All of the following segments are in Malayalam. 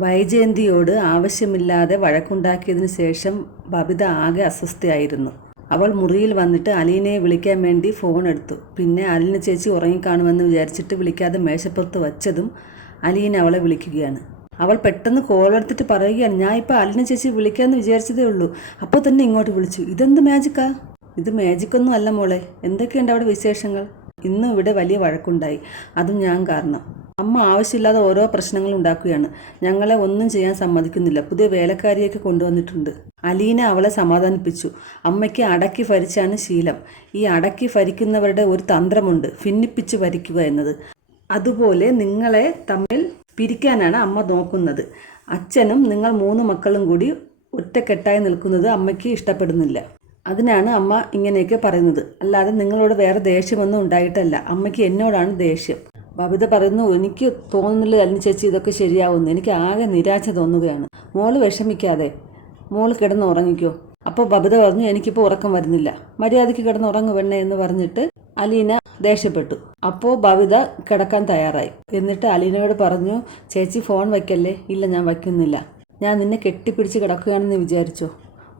വൈജയന്തിയോട് ആവശ്യമില്ലാതെ വഴക്കുണ്ടാക്കിയതിനു ശേഷം ബബിത ആകെ അസ്വസ്ഥയായിരുന്നു. അവൾ മുറിയിൽ വന്നിട്ട് അലീനയെ വിളിക്കാൻ വേണ്ടി ഫോൺ എടുത്തു. പിന്നെ അലീന ചേച്ചി ഉറങ്ങിക്കാണുമെന്ന് വിചാരിച്ചിട്ട് വിളിക്കാതെ മേശപ്പുറത്ത് വച്ചതും അലീന അവളെ വിളിക്കുകയാണ്. അവൾ പെട്ടെന്ന് കോളെടുത്തിട്ട് പറയുകയാണ്, ഞാൻ ഇപ്പോൾ അലീന ചേച്ചി വിളിക്കാമെന്ന് വിചാരിച്ചതേ ഉള്ളൂ, അപ്പോൾ തന്നെ ഇങ്ങോട്ട് വിളിച്ചു. ഇതെന്ത് മാജിക്കാ? ഇത് മാജിക്കൊന്നും അല്ല മോളെ. എന്തൊക്കെയുണ്ട് അവിടെ വിശേഷങ്ങൾ? ഇന്നും ഇവിടെ വലിയ വഴക്കുണ്ടായി, അതും ഞാൻ കാരണം. അമ്മ ആവശ്യമില്ലാതെ ഓരോ പ്രശ്നങ്ങൾ ഉണ്ടാക്കുകയാണ്. ഞങ്ങളെ ഒന്നും ചെയ്യാൻ സമ്മതിക്കുന്നില്ല. പുതിയ വേലക്കാരിയൊക്കെ കൊണ്ടുവന്നിട്ടുണ്ട്. അലീന അവളെ സമാധാനിപ്പിച്ചു. അമ്മയ്ക്ക് അടക്കി ഭരിച്ചാണ് ശീലം. ഈ അടക്കി ഭരിക്കുന്നവരുടെ ഒരു തന്ത്രമുണ്ട്, ഭിന്നിപ്പിച്ച് ഭരിക്കുക എന്നത്. അതുപോലെ നിങ്ങളെ തമ്മിൽ പിരിക്കാനാണ് അമ്മ നോക്കുന്നത്. അച്ഛനും നിങ്ങൾ 3 മക്കളും കൂടി ഒറ്റക്കെട്ടായി നിൽക്കുന്നത് അമ്മയ്ക്ക് ഇഷ്ടപ്പെടുന്നില്ല. അതിനാണ് അമ്മ ഇങ്ങനെയൊക്കെ പറയുന്നത്. അല്ലാതെ നിങ്ങളോട് വേറെ ദേഷ്യമൊന്നും ഉണ്ടായിട്ടല്ല. അമ്മയ്ക്ക് എന്നോടാണ് ദേഷ്യം. ബബിത പറയുന്നു, എനിക്ക് തോന്നുന്നില്ല അലീന ചേച്ചി ഇതൊക്കെ ശരിയാവുന്നു. എനിക്ക് ആകെ നിരാശ തോന്നുകയാണ്. മോള് വിഷമിക്കാതെ, മോള് കിടന്ന് ഉറങ്ങിക്കോ. അപ്പോൾ ബബിത പറഞ്ഞു, എനിക്കിപ്പോൾ ഉറക്കം വരുന്നില്ല, മര്യാദയ്ക്ക് കിടന്ന് ഉറങ്ങു പെണ്ണേ എന്ന് പറഞ്ഞിട്ട് അലീന ദേഷ്യപ്പെട്ടു. അപ്പോൾ ബബിത കിടക്കാൻ തയ്യാറായി. എന്നിട്ട് അലീനയോട് പറഞ്ഞു, ചേച്ചി ഫോൺ വയ്ക്കല്ലേ. ഇല്ല, ഞാൻ വയ്ക്കുന്നില്ല. ഞാൻ നിന്നെ കെട്ടിപ്പിടിച്ച് കിടക്കുകയാണെന്ന് വിചാരിച്ചോ?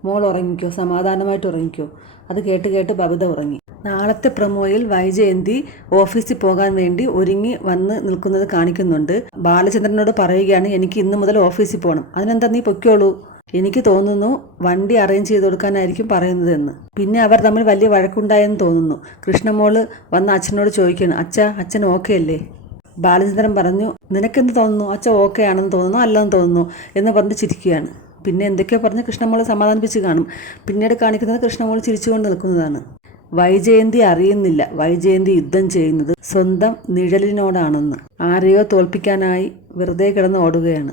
മോൾ ഉറങ്ങിക്കോ, സമാധാനമായിട്ട് ഉറങ്ങിക്കോ. അത് കേട്ട് ബബിത ഉറങ്ങി. നാളത്തെ പ്രൊമോയിൽ വൈജയന്തി ഓഫീസിൽ പോകാൻ വേണ്ടി ഒരുങ്ങി വന്ന് നിൽക്കുന്നത് കാണിക്കുന്നുണ്ട്. ബാലചന്ദ്രനോട് പറയുകയാണ്, എനിക്ക് ഇന്ന് മുതൽ ഓഫീസിൽ പോകണം. അതിനെന്താ, നീ പൊയ്ക്കോളൂ. എനിക്ക് തോന്നുന്നു വണ്ടി അറേഞ്ച് ചെയ്ത് കൊടുക്കാനായിരിക്കും പറയുന്നതെന്ന്. പിന്നെ അവർ തമ്മിൽ വലിയ വഴക്കുണ്ടായെന്ന് തോന്നുന്നു. കൃഷ്ണമോള് വന്ന് അച്ഛനോട് ചോദിക്കുകയാണ്, അച്ഛൻ ഓക്കെ അല്ലേ? ബാലചന്ദ്രൻ പറഞ്ഞു, നിനക്കെന്ത് തോന്നുന്നു? അച്ഛൻ ഓക്കെ ആണെന്ന് തോന്നുന്നു, അല്ലെന്ന് തോന്നുന്നു എന്ന് പറഞ്ഞ് ചിരിക്കുകയാണ്. പിന്നെ എന്തൊക്കെയോ പറഞ്ഞ് കൃഷ്ണമോളെ സമാധാനിപ്പിച്ച് കാണും. പിന്നീട് കാണിക്കുന്നത് കൃഷ്ണമോൾ ചിരിച്ചുകൊണ്ട് നിൽക്കുന്നതാണ്. വൈജയന്തി അറിയുന്നില്ല വൈജയന്തി യുദ്ധം ചെയ്യുന്നത് സ്വന്തം നിഴലിനോടാണെന്ന്. ആരെയോ തോൽപ്പിക്കാനായി വെറുതെ കിടന്ന് ഓടുകയാണ്.